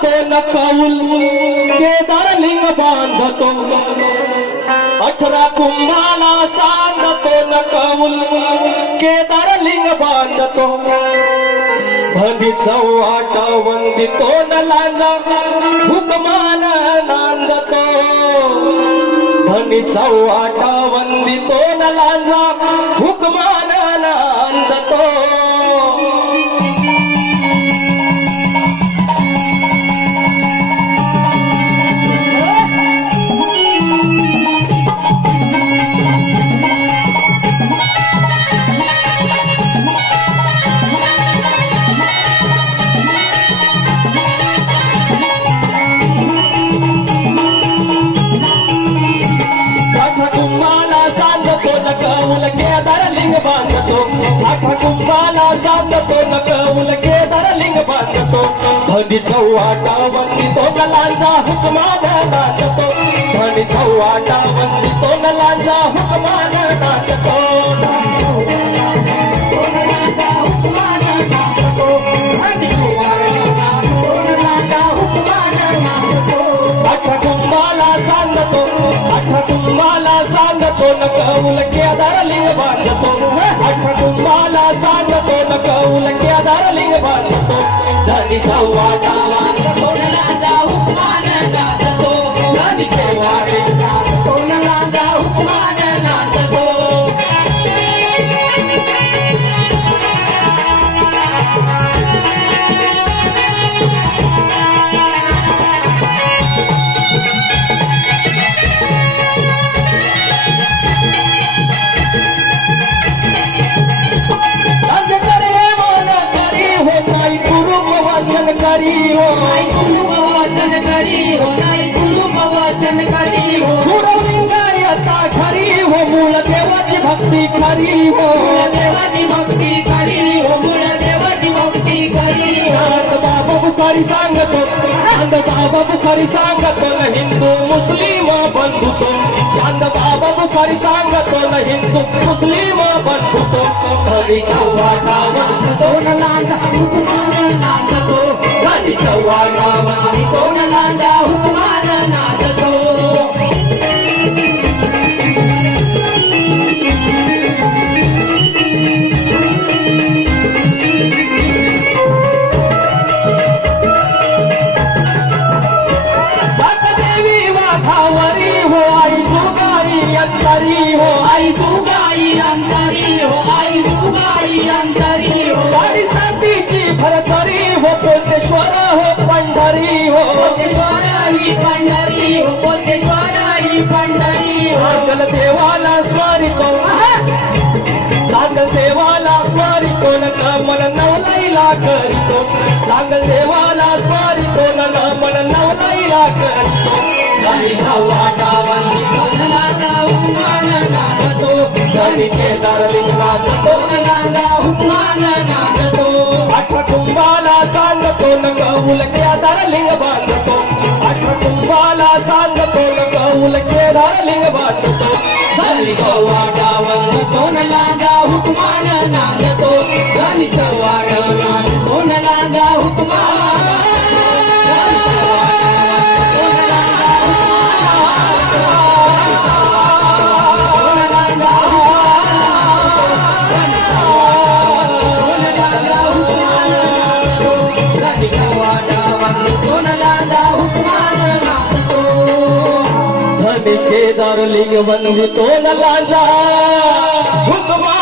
सांगतो न कौल बांधतो। अठरा कुंभाला सांगतो न कौल बांधतो। धनी चौवाट वंदितो न लांजा हुकमान नांदतो। धनी चौवाट वंदितो न लांजा बांधतो. आठा कुंभाला सांगतो न कौल केदार बांधतो. धनी चौवाटा वंदितो न हुकमान नाचतो धनी चौवाटा वंदितो न हुकमान नाचतो सांगतो न कौल केदार बांधतो. आठा कुंभाला सांगतो न कौल केदार बांधतो. धनी चौवाटा कोणाला जाऊ मान करी हो। नाही गुरु वचन करी हो नाही गुरु वचन करी हो। गुरु लिंगायता खरी हो मूळ देवाची भक्ती खरी हो। देवाची भक्ती करी हो मूळ देवाची भक्ती करी हो। बाबा बुखारी सांगतो चांद बाबा बुखारी सांगतो न हिंदू मुस्लिम बंधुतो। चांद बाबा बुखारी सांगतो हिंदू मुस्लिम बंधुतो। जाऊ मान नाचतो धनी चौवाटा कोणाला जाऊ मान नाचतो जात वाघावरी हो आई जुगारी अंतरी हो. आई तू गाई अंतरी हो आई तू गाई अंतरी हो. पंढरी कोटेश्वर ही पंढरी. सांगल देवाला स्मरितो सांगल देवाला स्मरितो न मन नवलाईला करितो. सांगल देवाला स्मरितो न मन नवलाईला करितो. धनी चौवाटा वंदी कोणाला जाऊ मान नाचतो धनी केदार लिंगात कोणाला जाऊ मान नाचतो अठरा कुंभाला सांगतो न कौल केदार लिंग बांधतो. अठरा कुंभाला सांगतो न कौल केदार लिंग बांधतो धनी चौवाटा वंदी कोणाला जाऊ मान नाचतो धनी वंदितो न लांजा. हुकमान